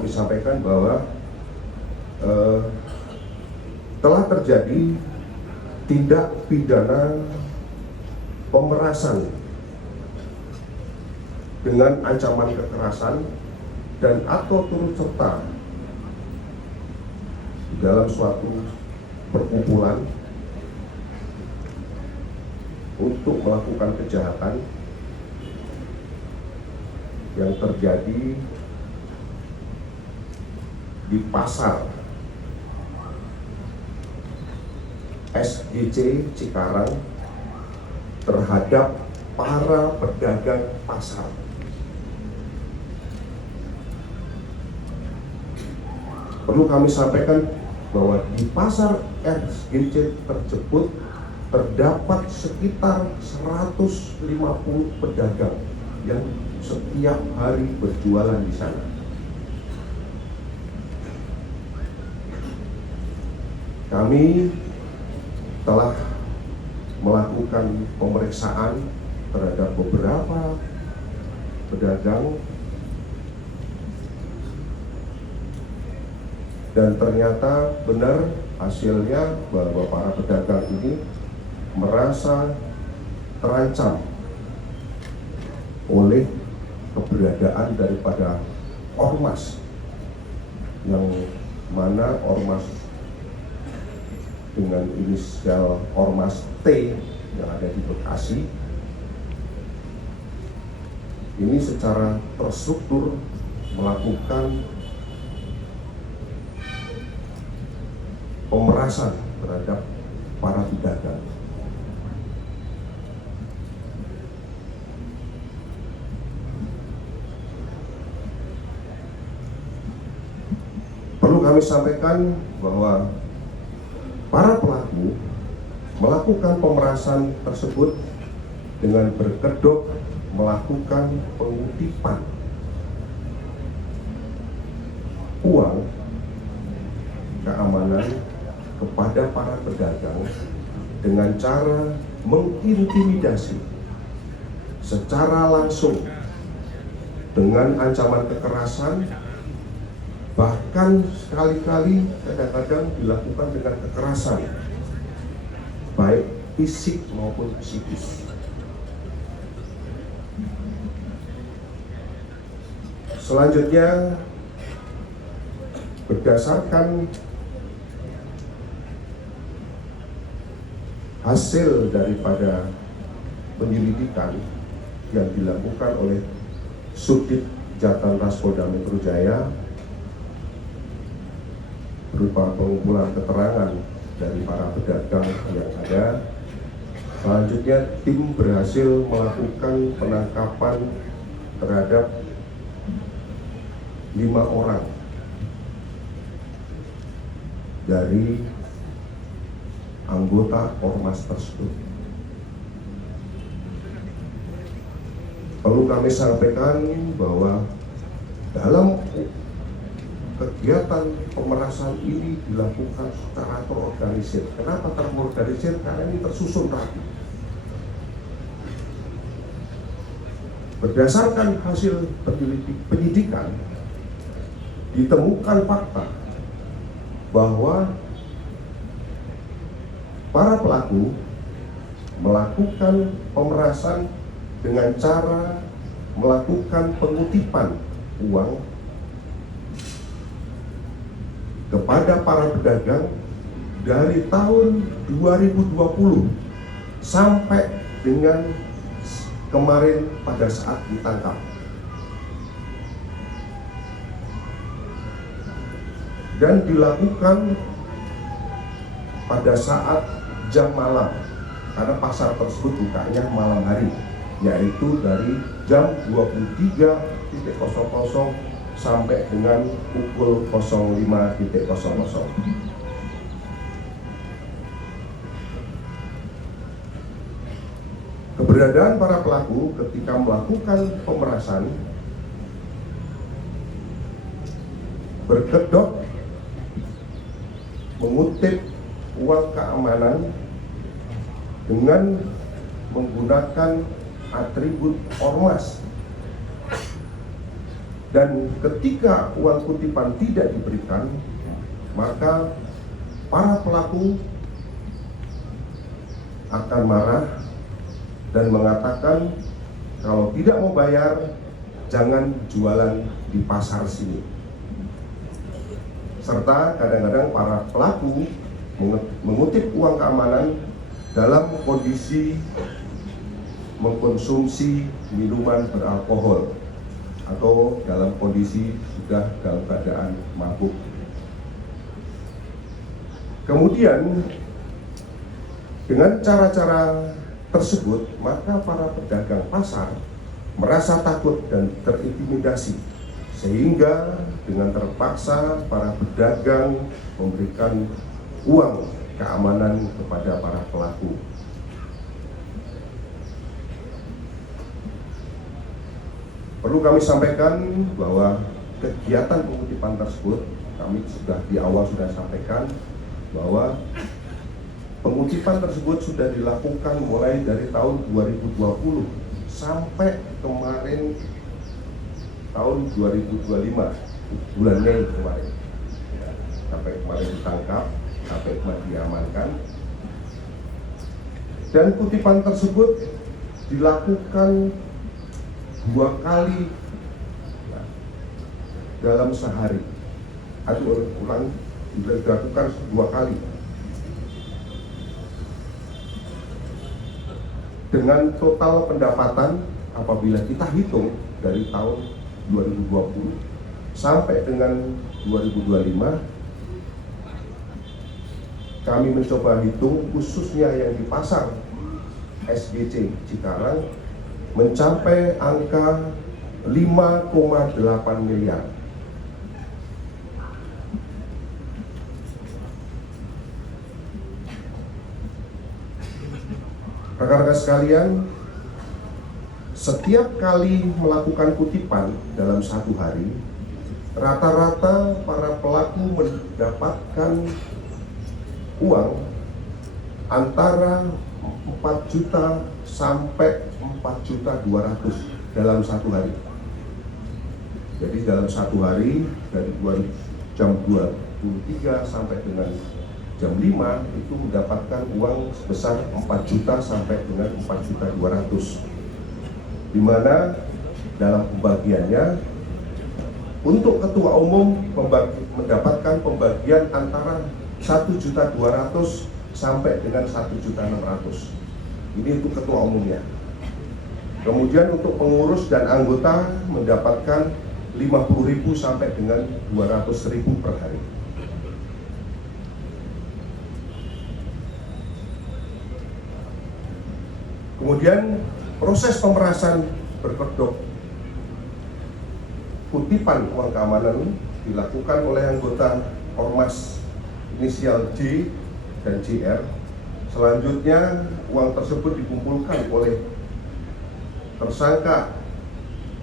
kami sampaikan bahwa telah terjadi tindak pidana pemerasan dengan ancaman kekerasan dan atau turut serta dalam suatu perkumpulan untuk melakukan kejahatan yang terjadi di pasar SGC Cikarang terhadap para pedagang pasar. Perlu kami sampaikan bahwa di pasar SGC tersebut terdapat sekitar 150 pedagang yang setiap hari berjualan di sana. Kami telah melakukan pemeriksaan terhadap beberapa pedagang dan ternyata benar hasilnya bahwa para pedagang ini merasa terancam oleh keberadaan daripada ormas, yang mana ormas dengan inisial Ormas T yang ada di Bekasi ini secara terstruktur melakukan pemerasan terhadap para pedagang. Perlu kami sampaikan bahwa para pelaku melakukan pemerasan tersebut dengan berkedok melakukan pengutipan uang keamanan kepada para pedagang dengan cara mengintimidasi secara langsung dengan ancaman kekerasan, bahkan sekali-kali kadang-kadang dilakukan dengan kekerasan baik fisik maupun psikis. Selanjutnya, berdasarkan hasil daripada penyelidikan yang dilakukan oleh Subdit Jatanras Polda Metro Jaya berupa pengumpulan keterangan dari para pedagang yang ada, selanjutnya tim berhasil melakukan penangkapan terhadap 5 orang dari anggota ormas tersebut. Perlu kami sampaikan bahwa dalam kegiatan pemerasan ini dilakukan secara terorganisir. Kenapa terorganisir? Karena ini tersusun rapi. Berdasarkan hasil penyidikan, ditemukan fakta bahwa para pelaku melakukan pemerasan dengan cara melakukan pengutipan uang kepada para pedagang dari tahun 2020 sampai dengan kemarin pada saat ditangkap. Dan dilakukan pada saat jam malam, karena pasar tersebut bukanya malam hari, yaitu dari jam 23.00 sampai dengan pukul 05.00. Keberadaan para pelaku ketika melakukan pemerasan berkedok mengutip uang keamanan dengan menggunakan atribut ormas Dan ketika uang kutipan tidak diberikan, maka para pelaku akan marah dan mengatakan kalau tidak mau bayar, jangan jualan di pasar sini. Serta kadang-kadang para pelaku mengutip uang keamanan dalam kondisi mengkonsumsi minuman beralkohol atau dalam kondisi sudah dalam keadaan mabuk. Kemudian dengan cara-cara tersebut, maka para pedagang pasar merasa takut dan terintimidasi, sehingga dengan terpaksa para pedagang memberikan uang keamanan kepada para pelaku. Perlu kami sampaikan bahwa kegiatan pengutipan tersebut, kami di awal sudah sampaikan bahwa pengutipan tersebut sudah dilakukan mulai dari tahun 2020 sampai kemarin tahun 2025, bulan Mei kemarin. Sampai kemarin ditangkap, sampai kemarin diamankan. Dan kutipan tersebut dilakukan 2 kali dalam sehari. Dilakukan 2 kali. Dengan total pendapatan apabila kita hitung dari tahun 2020 sampai dengan 2025, kami mencoba hitung khususnya yang di pasar SGC Cikarang mencapai angka 5,8 miliar. Rekan-rekan sekalian, setiap kali melakukan kutipan dalam 1 hari, rata-rata para pelaku mendapatkan uang antara 4 juta sampai 4.200.000 dalam 1 hari. Jadi dalam 1 hari dari jam 23 sampai dengan jam 5 itu mendapatkan uang sebesar 4 juta sampai dengan 4.200.000. Di mana dalam pembagiannya untuk ketua umum mendapatkan pembagian antara 1.200.000 sampai dengan 1.600.000. Ini untuk ketua umumnya. Kemudian untuk pengurus dan anggota mendapatkan 50.000 sampai dengan 200.000 per hari. Kemudian proses pemerasan berkedok kutipan uang keamanan dilakukan oleh anggota Ormas inisial J dan JR. Selanjutnya uang tersebut dikumpulkan oleh tersangka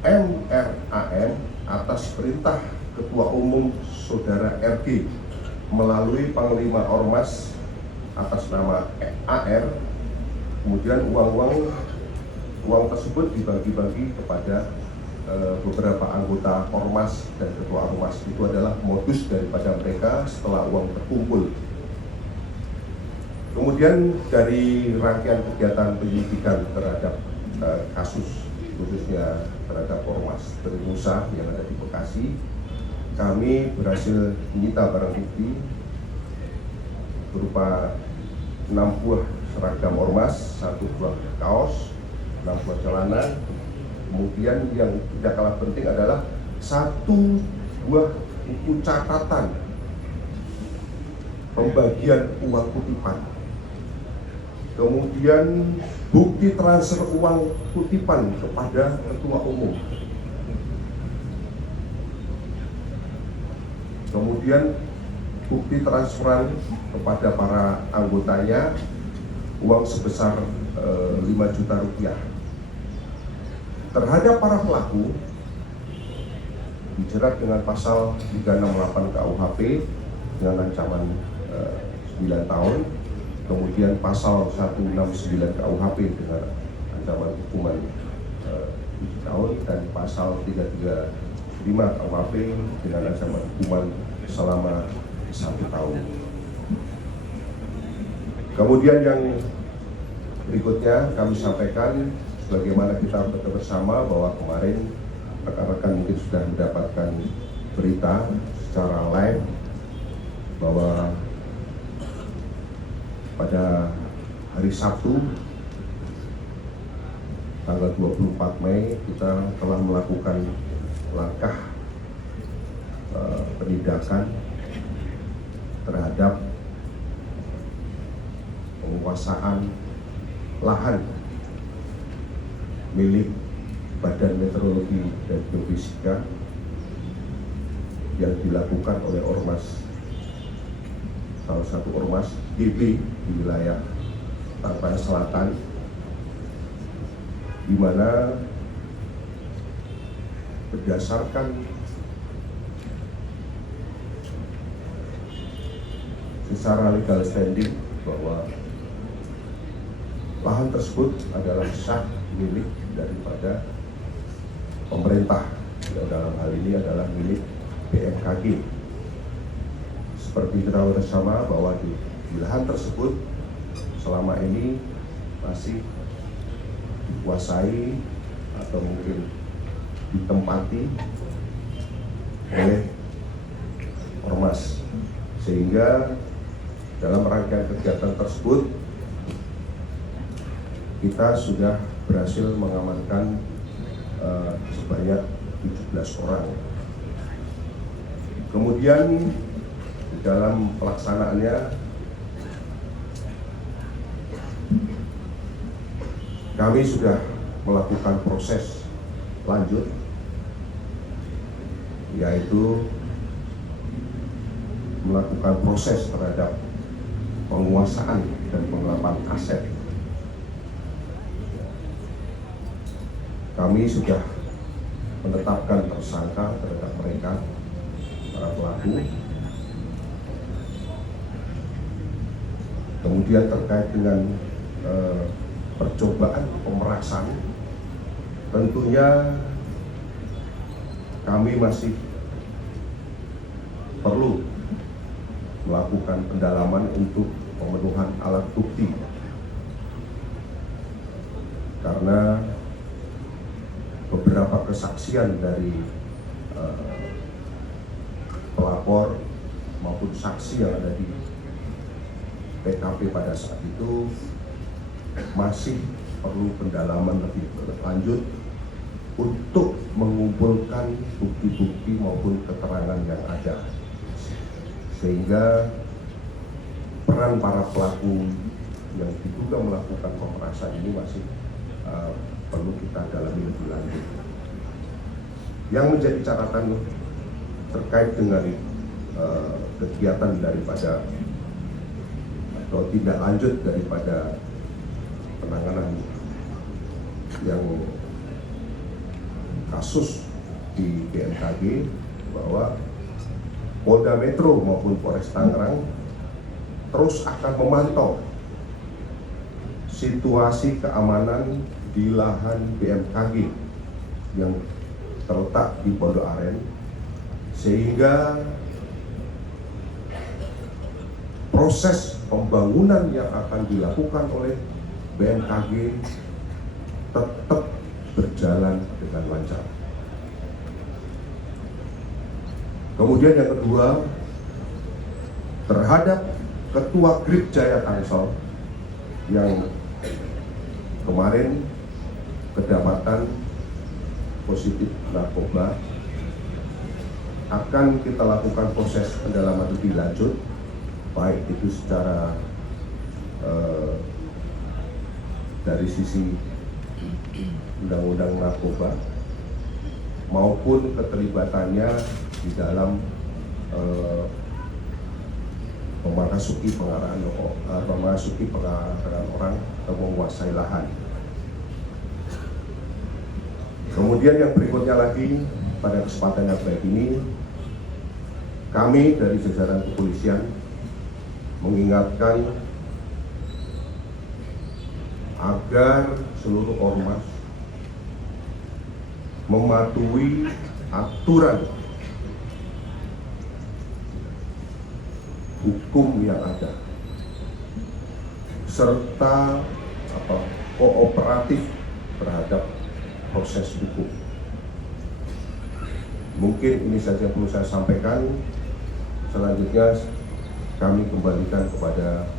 MRAM atas perintah Ketua Umum Saudara RG melalui Panglima Ormas atas nama AR. Kemudian uang tersebut dibagi-bagi kepada beberapa anggota Ormas dan Ketua Ormas. Itu adalah modus daripada mereka setelah uang terkumpul. Kemudian dari rangkaian kegiatan penyelidikan terhadap kasus khususnya terhadap Ormas Trinusa yang ada di Bekasi, kami berhasil menyita barang bukti berupa 6 buah seragam Ormas, 1 buah kaos, 6 buah celana. Kemudian yang tidak kalah penting adalah 1 buah buku catatan pembagian uang kutipan. Kemudian bukti transfer uang kutipan kepada Ketua Umum. Kemudian bukti transferan kepada para anggotanya uang sebesar 5 juta rupiah. Terhadap para pelaku dijerat dengan pasal 368 KUHP dengan ancaman 9 tahun. Kemudian pasal 169 KUHP dengan ancaman hukuman 7 tahun dan pasal 339 5 KUHP dengan ancaman hukuman selama 1 tahun. Kemudian yang berikutnya kami sampaikan, sebagaimana kita bersama bahwa kemarin rekan-rekan mungkin sudah mendapatkan berita secara live bahwa pada hari Sabtu tanggal 24 Mei kita telah melakukan langkah penindakan terhadap penguasaan lahan milik Badan Meteorologi dan Geofisika yang dilakukan oleh ormas, salah satu ormas GB di wilayah Tapanuli Selatan, di mana berdasarkan secara legal standing bahwa lahan tersebut adalah sah milik daripada pemerintah, yang dalam hal ini adalah milik BMKG. Seperti kita bersama bahwa di lahan tersebut selama ini masih dikuasai atau mungkin ditempati oleh ormas, sehingga dalam rangkaian kegiatan tersebut kita sudah berhasil mengamankan sebanyak 17 orang. Kemudian di dalam pelaksanaannya kami sudah melakukan proses lanjut, yaitu melakukan proses terhadap penguasaan dan penggelapan aset. Kami sudah menetapkan tersangka terhadap mereka, para pelaku. Kemudian terkait dengan percobaan pemerasan, tentunya kami masih perlu melakukan pendalaman untuk pemenuhan alat bukti, karena beberapa kesaksian dari pelapor maupun saksi yang ada di TKP pada saat itu masih perlu pendalaman lebih lanjut untuk mengumpulkan bukti-bukti maupun keterangan yang ada, sehingga peran para pelaku yang diduga melakukan pemerasan ini masih perlu kita dalami lebih lanjut. Yang menjadi catatan terkait dengan kegiatan daripada atau tindak lanjut daripada penanganan yang kasus di BMKG, bahwa Polda Metro maupun Polres Tangerang terus akan memantau situasi keamanan di lahan BMKG yang terletak di Pondok Aren, sehingga proses pembangunan yang akan dilakukan oleh BMKG tetap berjalan dengan lancar. Kemudian yang kedua, terhadap Ketua Grip Jaya Tangsel yang kemarin kedapatan positif narkoba, akan kita lakukan proses pendalaman lebih lanjut, baik itu secara dari sisi undang-undang narkoba maupun keterlibatannya di dalam memasuki pengaraan orang atau menguasai lahan. Kemudian yang berikutnya lagi, pada kesempatan yang baik ini, kami dari jajaran kepolisian mengingatkan agar seluruh ormas mematuhi aturan hukum yang ada, serta kooperatif terhadap proses hukum. Mungkin ini saja yang perlu saya sampaikan. Selanjutnya kami kembalikan kepada